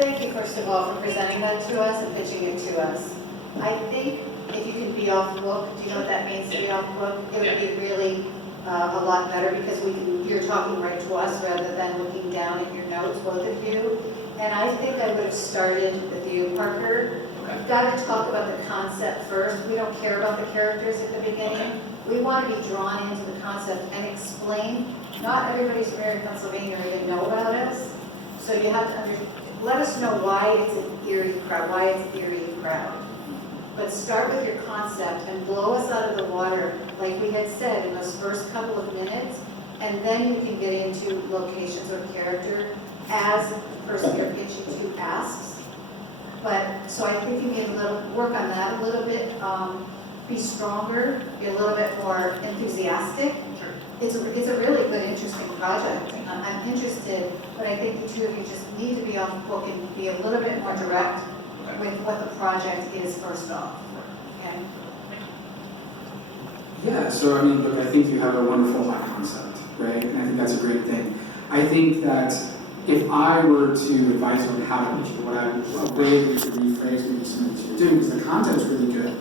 thank you first of all for presenting that to us and pitching it to us. I think if you can be off book, do you know what that means to be off book? It would be really a lot better because you're talking right to us rather than looking down at your notes, both of you. And I think I would have started with you, Parker. You've got to talk about the concept first. We don't care about the characters at the beginning. We want to be drawn into the concept and explain. Not everybody's from here in Pennsylvania or even know about us. So you have to let us know why it's an Eerie crowd, why it's Eerie crowd. But start with your concept and blow us out of the water, like we had said in those first couple of minutes, and then you can get into locations or character as the person you're pitching to asks. But, so I think you need a little work on that a little bit, be stronger, be a little bit more enthusiastic. Sure. It's a really good, interesting project. I'm interested, but I think the two of you just need to be off book and be a little bit more direct with what the project is first off. Okay? Yeah, so I mean, look, I think you have a wonderful high concept, right? And I think that's a great thing. I think that if I were to advise on how to pitch it, what I would a way that you could rephrase maybe some of what you're doing, because the content's really good.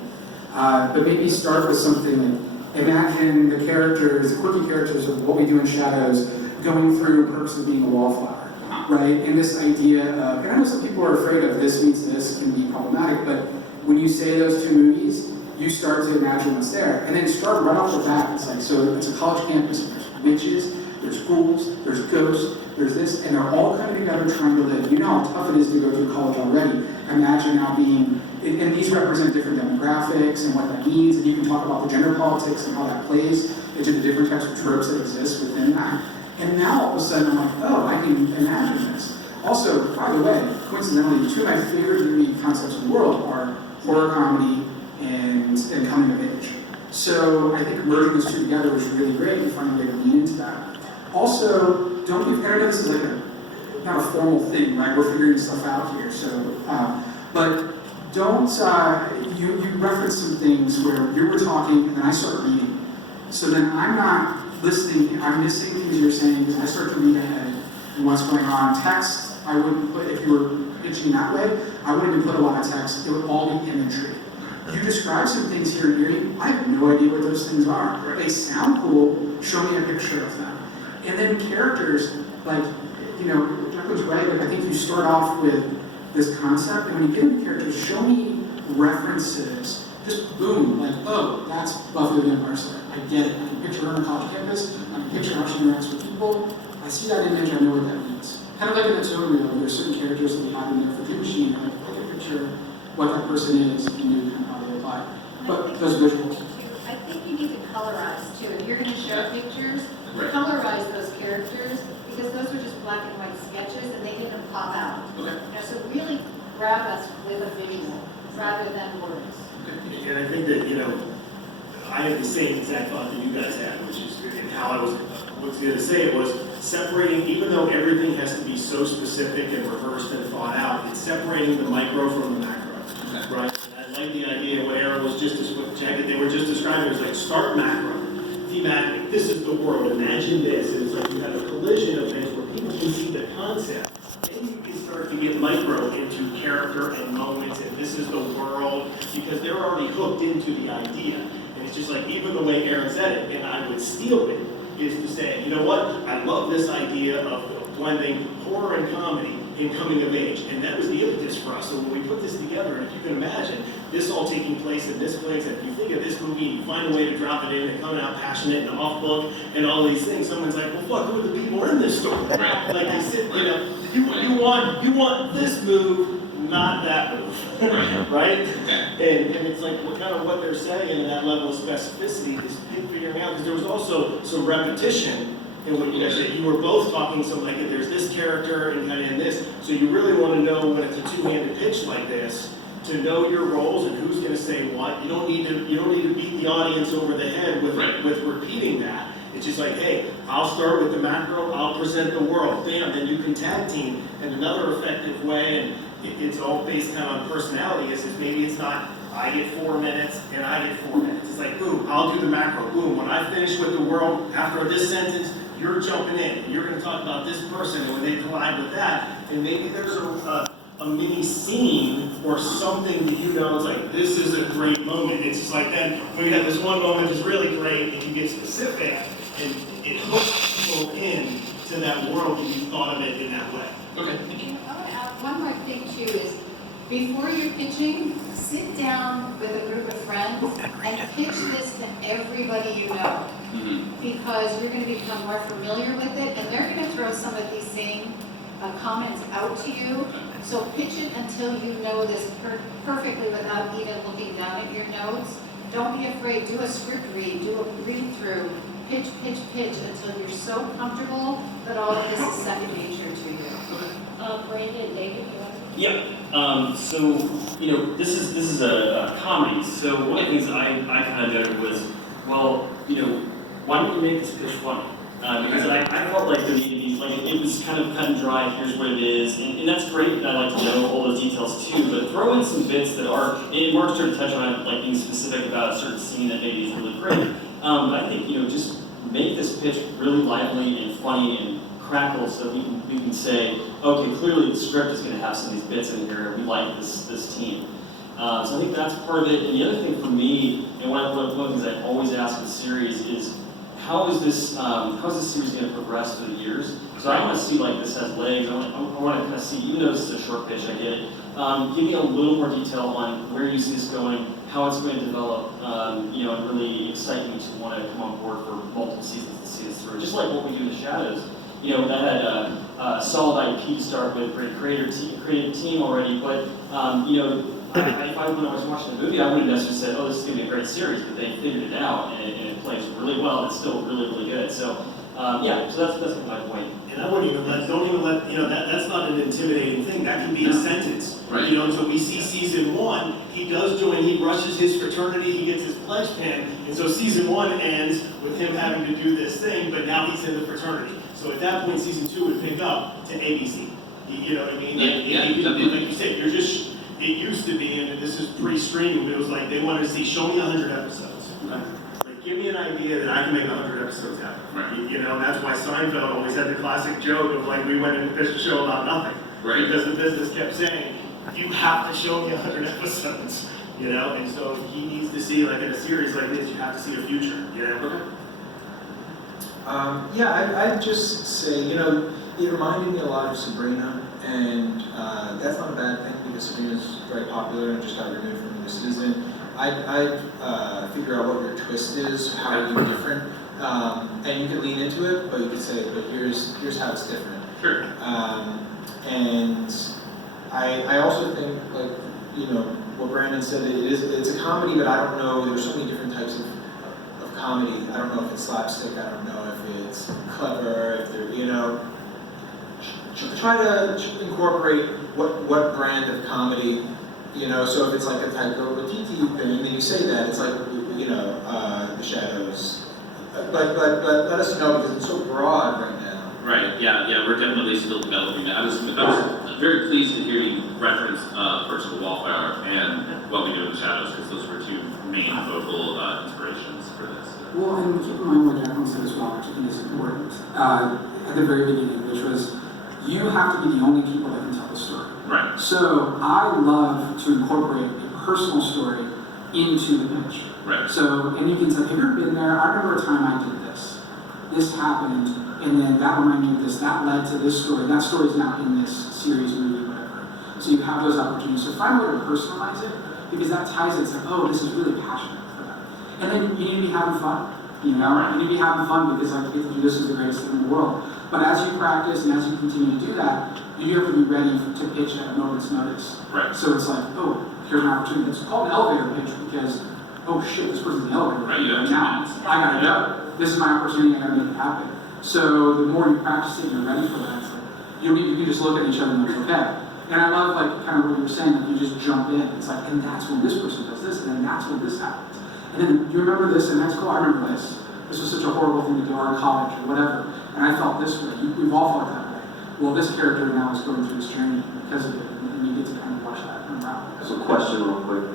But maybe start with something like, imagine the characters, the quirky characters of what we do in Shadows, going through the purpose of being a wallflower, right? And this idea of, and I know some people are afraid of this means this can be problematic, but when you say those two movies, you start to imagine what's there. And then start right off the bat. It's like, so it's a college campus, and there's witches, there's ghouls, there's ghosts, there's this, and they're all coming together trying to live. You know how tough it is to go through college already. Imagine now being, and these represent different demographics and what that means, and you can talk about the gender politics and how that plays into the different types of tropes that exist within that. And now all of a sudden I'm like, oh, I can imagine this. Also, by the way, coincidentally, two of my favorite movie concepts in the world are horror comedy and coming of age. So I think merging those two together was really great and finding a way to lean into that. Also, don't be, I know this is like not a formal thing, right? We're figuring stuff out here. So, but don't, you reference some things where you were talking and then I start reading. So then I'm not listening, I'm missing things you're saying because I start to read ahead and what's going on. Text, I wouldn't put, if you were pitching that way, I wouldn't even put a lot of text. It would all be imagery. You describe some things here in Eerie, I have no idea what those things are. They sound cool, show me a picture of them. And then characters, like, you know, Jacqueline's right, like I think you start off with this concept, and when you get into characters, show me references. Just boom, like, oh, that's Buffy the Vampire Slayer. I get it. I can picture her on a college campus, I can picture how she interacts with people. I see that image, I know what that means. Kind of like in the Tone Reel, there are certain characters that we have in there for the machine, like, I can picture what that person is, and you kind of how they apply. But those visuals. I think you need to colorize too. If you're going to show pictures, colorize those characters because those are just black and white sketches and they didn't pop out. Okay. You know, so really grab us with a visual rather than words. And I think that, you know, I have the same exact thought that you guys had, which is and how I was going to say it was separating, even though everything has to be so specific and rehearsed and thought out, it's separating the micro from the macro, right? And I like the idea what Aaron was just, what Jack, they were just describing, it was like start macro, thematic, this is the world, imagine this, and it's like you have a collision of things where people can see the concept, then you can start to get micro into character and moments, and this is the world, because they're already hooked into the idea. And it's just like, even the way Aaron said it, and I would steal it, is to say, you know what, I love this idea of blending horror and comedy in coming of age. And that was the impetus for us. So when we put this together, and if you can imagine, this all taking place in this place, and if you think of this movie and you find a way to drop it in and come out passionate and off book and all these things, someone's like, well, fuck, who are the people in this story? Right. Like you sit, you know, you want this move, not that move, right? And it's like what they're saying and that level of specificity is figuring out, because there was also some repetition in what you guys said. You were both talking something like there's this character and kind of in this, so you really want to know when it's a two-handed pitch like this, to know your roles and who's going to say what. You don't need to beat the audience over the head with repeating that. It's just like, hey, I'll start with the macro, I'll present the world. Bam, then you can tag team in another effective way, and it's all based kind of on personality. Is maybe it's not I get 4 minutes and I get 4 minutes. It's like, boom, I'll do the macro. Boom, when I finish with the world, after this sentence, you're jumping in. You're going to talk about this person, and when they collide with that, and maybe there's a a mini scene or something that you know is like, this is a great moment. It's just like then when you have this one moment that's really great and you get specific and it hooks people in to that world and you thought of it in that way. Okay. I want to add one more thing too is, before you're pitching, sit down with a group of friends and pitch this to everybody you know. Because you're going to become more familiar with it, and they're going to throw some of these same comments out to you. So pitch it until you know this perfectly without even looking down at your notes. Don't be afraid. Do a script read. Do a read through. Pitch, pitch, pitch until you're so comfortable that all of this is second nature to you. Brandon, David, you want to? Yeah. So this is a comedy. So one of the things I kind of noted was, well, why don't you make this pitch funny? Because I felt like there needed to be, like, it was kind of cut and dry, here's what it is, and that's great, and I like to know all those details too, but throw in some bits that are, and Mark started to touch on it, like being specific about a certain scene that maybe is really great. But I think, just make this pitch really lively and funny and crackle so we can say, okay, clearly the script is going to have some of these bits in here, and we like this team. So I think that's part of it, and the other thing for me, and one of the things I always ask in the series is, how is this series going to progress through the years? So I want to see like this has legs. I want to kind of see, even though this is a short pitch, I get it. Give me a little more detail on where you see this going, how it's going to develop, and really excite me to want to come on board for multiple seasons to see this through. Just like what we do in the Shadows, that had a solid IP to start with, great creative team already, but if I when I was watching the movie, I wouldn't necessarily said, oh, this is going to be a great series, but they figured it out, and it plays really well, and it's still really, really good. So, so that's my point. And I wouldn't even don't even let, that's not an intimidating thing. That can be a sentence. Right. So we see season 1, he rushes his fraternity, he gets his pledge pen, and so season 1 ends with him having to do this thing, but now he's in the fraternity. So at that point, season 2 would pick up to ABC. You know what I mean? Like you said, it used to be, and this is pre-streaming, but it was like they wanted to see, show me 100 episodes. Right? Like, give me an idea that I can make 100 episodes happen. Right. And that's why Seinfeld always had the classic joke of like, we went in and pitched a show about nothing. Right. Because the business kept saying, you have to show me 100 episodes. And so he needs to see, like in a series like this, you have to see a future. I'd just say, it reminded me a lot of Sabrina, and that's not a bad thing because Sabrina's very popular and just got renewed for a new season. I'd figure out what your twist is, how you're different, and you can lean into it, but you could say, but here's how it's different. Sure. And I also think, like, what Brandon said, it's a comedy, but I don't know, there's so many different types of comedy. I don't know if it's slapstick, I don't know if it's clever, if they're, try to incorporate what brand of comedy, so if it's like a Taika Waititi thing, then you say that, it's like, The Shadows. But let us know because it's so broad right now. Right, yeah, we're definitely still developing that. I was very pleased to hear you reference Personal Wallflower and What We Do in the Shadows, because those were two main vocal inspirations for this. Well, and keep in mind what Jacqueline said as well, which I think is important, at the very beginning, which was, you have to be the only people that can tell the story. Right. So I love to incorporate a personal story into the pitch. Right. So, and you can say, have you ever been there? I remember a time I did this. This happened, and then that reminded me of this. That led to this story. That story is now in this series, movie, whatever. So you have those opportunities. So find a way to personalize it, because that ties it. It's like, oh, this is really passionate for them. And then you need to be having fun. You need to be having fun because I get to do this is the greatest thing in the world. But as you practice and as you continue to do that, you have to be ready to pitch at a moment's notice. Right. So it's like, oh, here's an opportunity. It's called an elevator pitch because, oh shit, this person's in the elevator Right, you have now. I gotta go. This is my opportunity. I gotta make it happen. So the more you practice it, you're ready for that. It's like, you can just look at each other and it's okay. And I love like kind of what you were saying, like you just jump in. It's like, and that's when this person does this, and then that's when this happens. And then you remember this, and that's cool. I remember this. This was such a horrible thing to do, or in college, or whatever. And I felt this way. We've all felt that way. Well, this character now is going through this journey because of it, and you get to kind of watch that unravel. So, question real quick: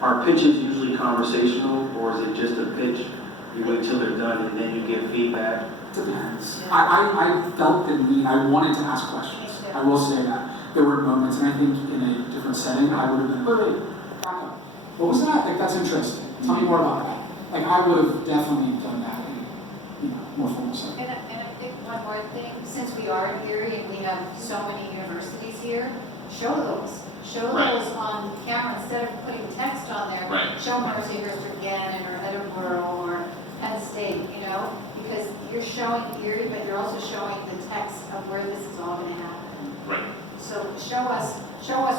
are pitches usually conversational, or is it just a pitch? You wait till they're done, and then you give feedback. Depends. I felt the need. I wanted to ask questions. I will say that. there were moments, and I think in a different setting, I would have been, wait, back up. What was that? Like, that's interesting. Tell me more about that. Like, I would have definitely done that in, more formal setting. And I think one more thing, since we are in Erie and we have so many universities here, show those. Show Right. those on camera instead of putting text on there. Right. Show Mercyhurst or Gannon or Edinburgh or Penn State, because you're showing Erie, but you're also showing the text of where this is all going to happen. Right. So show us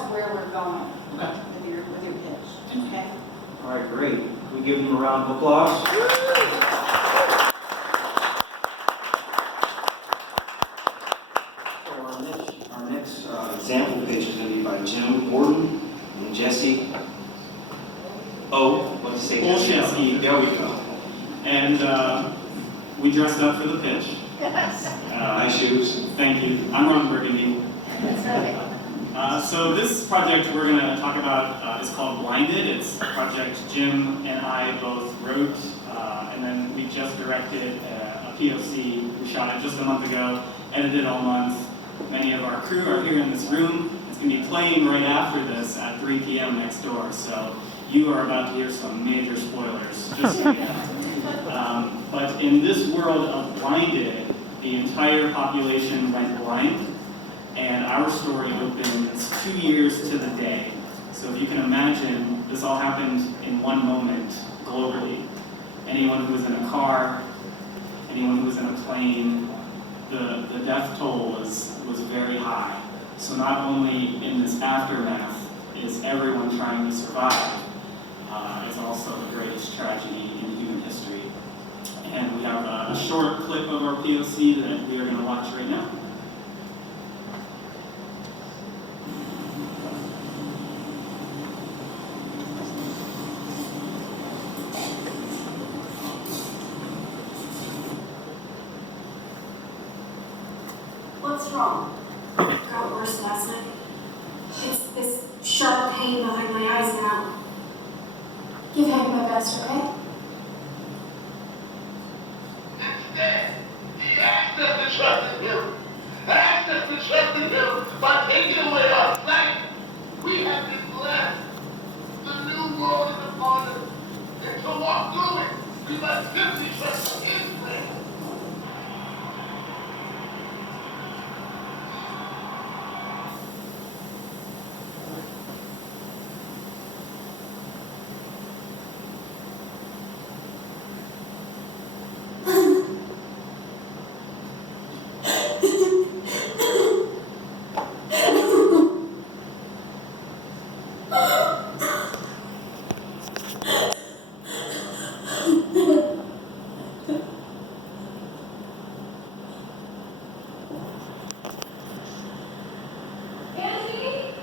where we're going with your pitch. Okay. All right, great. Can we give them a round of applause? So our next example pitch is going to be by Jim Gordon and Jesse. Oh, let's say Olszewski. There we go. And we dressed up for the pitch. Nice shoes. Thank you. I'm Ron Burgundy. That's right. So this project we're going to talk about is called Blinded. It's a project Jim and I both wrote, and then we just directed a POC. We shot it just a month ago, edited all month. Many of our crew are here in this room. It's going to be playing right after this at 3 p.m. next door, so you are about to hear some major spoilers, just so you know. But in this world of Blinded, the entire population went blind, and our story opens 2 years to the day. So if you can imagine, this all happened in one moment globally. Anyone who was in a car, anyone who was in a plane, the death toll was very high. So not only in this aftermath is everyone trying to survive, is also the greatest tragedy in human history. And we have a short clip of our POC that we are going to watch right now. What's wrong? Got worse last night. It's this sharp pain behind my eyes now. Give Hank my best, okay? Instead, he asked us to trust in him. Asked us to trust in him by taking away our sight. We have been blessed. The new world is upon us. And to walk through it, we must simply trust in his plan. Anthony?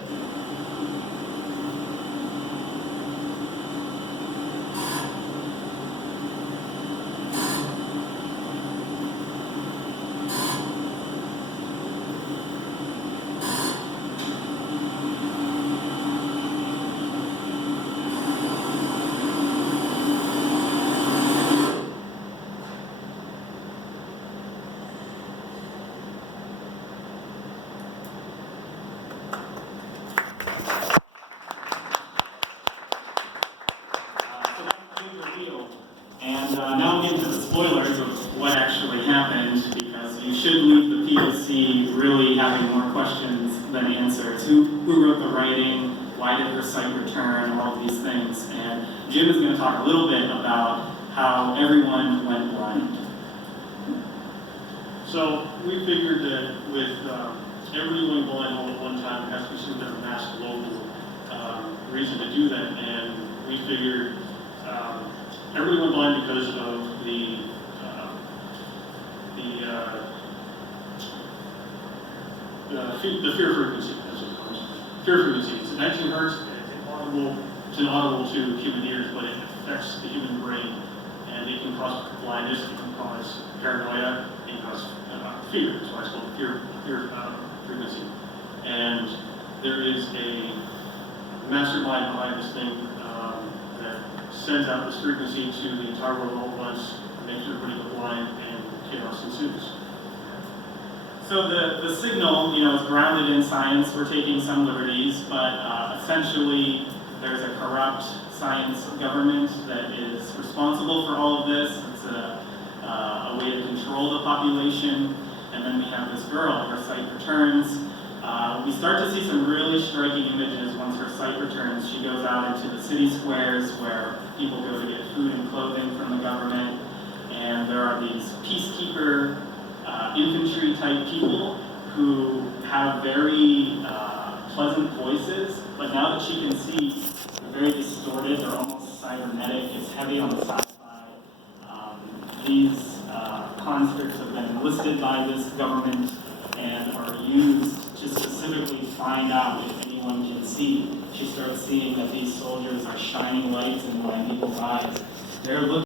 So that's the big reveal. And now we'll get into the spoilers of what actually happened, because you should leave the POC really having more questions than answers. Who wrote the writing? Why did her sight return? All of these things. And Jim is going to talk a little bit about how everyone went blind. So we figured that with everyone going home at one time, there has to be some kind of mass global reason to do that, and we figured everyone went blind because of the fear frequency. That's what it comes. Fear frequency. It's 19 hertz. It's inaudible to human ears, but it affects the human brain, and it can cause blindness. It can cause paranoia. It can cause fear. That's why it's called fear frequency. And there is a mastermind behind this thing that sends out this frequency to the entire world all at once, makes everybody go blind, and chaos ensues. So the signal, is grounded in science. We're taking some liberties, but essentially there's a corrupt science government that is responsible for all of this. It's a way to control the population. And then we have this girl, her sight returns. We start to see some really striking images once her sight returns. She goes out into the city squares where people go to get food and clothing from the government. And there are these peacekeeper infantry type people who have very pleasant voices, but now that she can see, they're very distorted, they're almost cybernetic, it's heavy on the sci-fi. These conscripts have been enlisted by this government and are used to specifically find out if anyone can see. She starts seeing that these soldiers are shining lights in blind people's eyes. They're looking